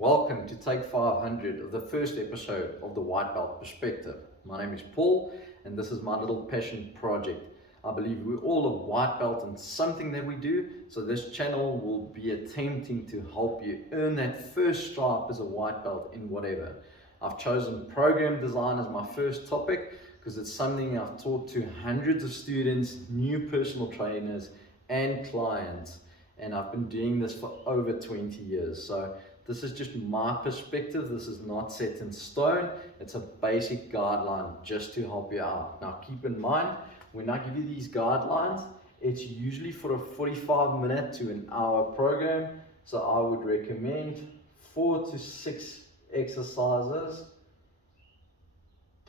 Welcome to Take 500 of the first episode of the White Belt Perspective. My name is Paul and this is my little passion project. I believe we're all a white belt in something that we do, so this channel will be attempting to help you earn that first stripe as a white belt in whatever. I've chosen program design as my first topic because it's something I've taught to hundreds of students, new personal trainers and clients, and I've been doing this for over 20 years. So this is just my perspective. This is not set in stone. It's a basic guideline just to help you out. Now keep in mind, when I give you these guidelines, it's usually for a 45-minute to an hour program. So I would recommend 4 to 6 exercises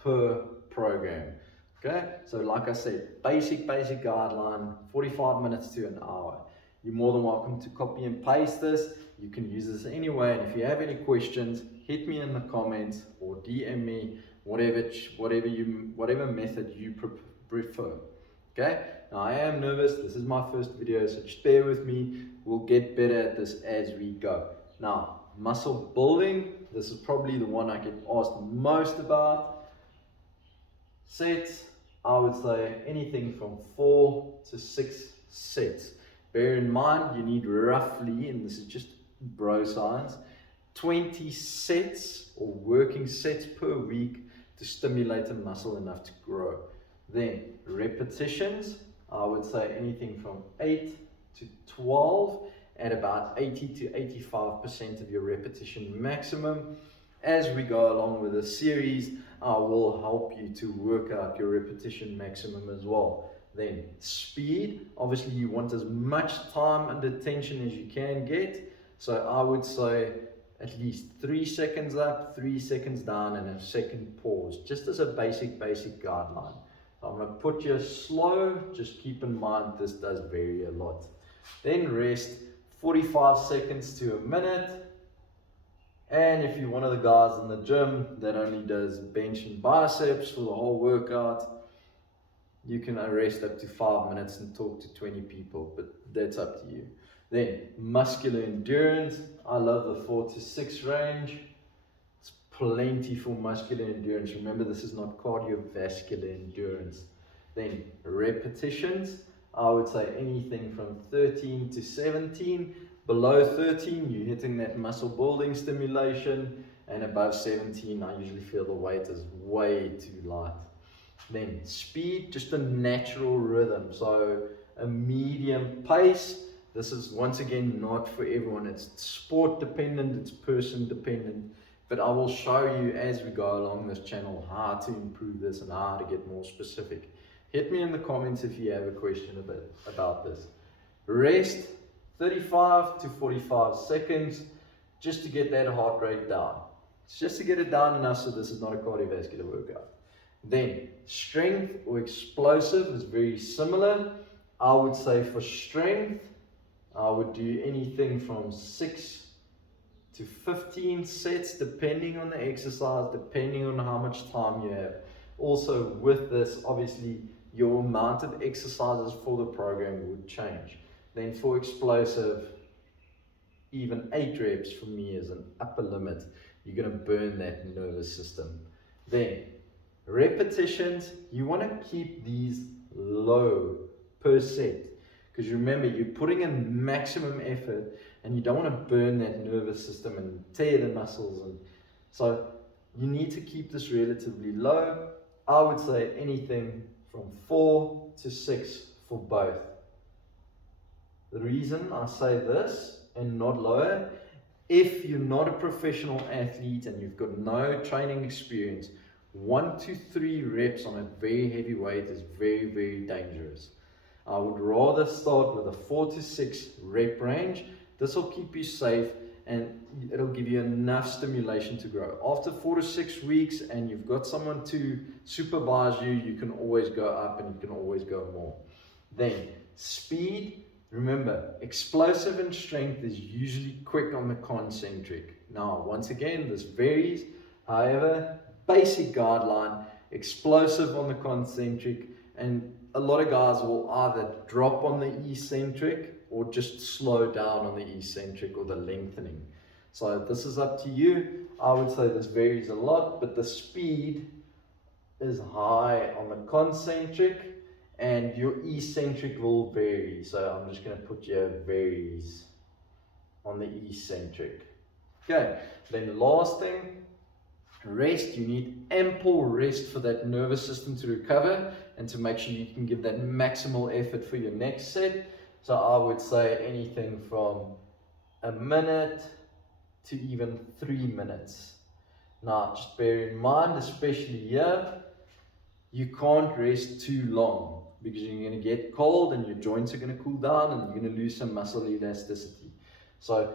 per program. Okay, so like I said, basic guideline, 45 minutes to an hour. You're more than welcome to copy and paste this. You can use this anyway, and if you have any questions, hit me in the comments or DM me, whatever method you prefer. Okay, now I am nervous. This is my first video, so just bear with me. We'll get better at this as we go. Now, muscle building, this is probably the one I get asked most about. Sets, I would say anything from 4 to 6 sets. Bear in mind, you need roughly, and this is just bro science, 20 sets or working sets per week to stimulate a muscle enough to grow. Then repetitions, I would say anything from 8 to 12 at about 80 to 85% of your repetition maximum. As we go along with the series, I will help you to work out your repetition maximum as well. Then speed, obviously you want as much time under tension as you can get. So I would say at least 3 seconds up, 3 seconds down, and a second pause, just as a basic guideline. I'm going to put you slow, just keep in mind this does vary a lot. Then rest, 45 seconds to a minute. And if you're one of the guys in the gym that only does bench and biceps for the whole workout, you can rest up to 5 minutes and talk to 20 people, but that's up to you. Then muscular endurance, I love the 4 to 6 range. It's plenty for muscular endurance. Remember, this is not cardiovascular endurance. Then repetitions, I would say anything from 13 to 17. Below 13, you're hitting that muscle building stimulation, and above 17, I usually feel the weight is way too light. Then speed, just a natural rhythm, so a medium pace. This is once again not for everyone. It's sport dependent, it's person dependent, but I will show you as we go along this channel how to improve this and how to get more specific. Hit me in the comments if you have a question about this. Rest, 35 to 45 seconds, just to get that heart rate down. It's just to get it down enough so this is not a cardiovascular workout. Then strength or explosive is very similar. I would say for strength, I would do anything from 6 to 15 sets depending on the exercise, depending on how much time you have. Also with this, obviously your amount of exercises for the program would change. Then for explosive, even 8 reps for me is an upper limit. You're going to burn that nervous system. Then repetitions, you want to keep these low per set, because remember, you're putting in maximum effort and you don't want to burn that nervous system and tear the muscles, and so you need to keep this relatively low. I would say anything from 4 to 6 for both. The reason I say this and not lower, if you're not a professional athlete and you've got no training experience, 1 to 3 reps on a very heavy weight is very dangerous. I would rather start with a 4 to 6 rep range. This will keep you safe and it'll give you enough stimulation to grow. After 4 to 6 weeks and you've got someone to supervise you, you can always go up and you can always go more. Then speed, remember, explosive and strength is usually quick on the concentric. Now, once again, this varies. However, basic guideline, explosive on the concentric, and a lot of guys will either drop on the eccentric or just slow down on the eccentric or the lengthening. So this is up to you. I would say this varies a lot, but the speed is high on the concentric and your eccentric will vary. So I'm just going to put here varies on the eccentric. Okay, then last thing, rest. You need ample rest for that nervous system to recover and to make sure you can give that maximal effort for your next set. So I would say anything from a minute to even 3 minutes. Now just bear in mind, especially here, you can't rest too long because you're going to get cold and your joints are going to cool down and you're going to lose some muscle elasticity. So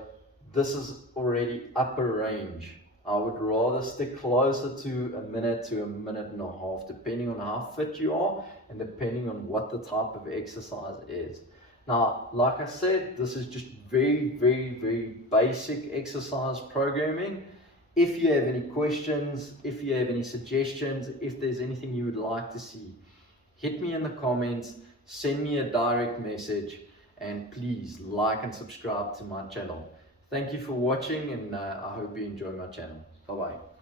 this is already upper range. I would rather stick closer to a minute to a minute and a half, depending on how fit you are and depending on what the type of exercise is. Now, like I said, this is just very, very, very basic exercise programming. If you have any questions, if you have any suggestions, if there's anything you would like to see, hit me in the comments, send me a direct message, and please like and subscribe to my channel. Thank you for watching, and I hope you enjoy my channel. Bye bye.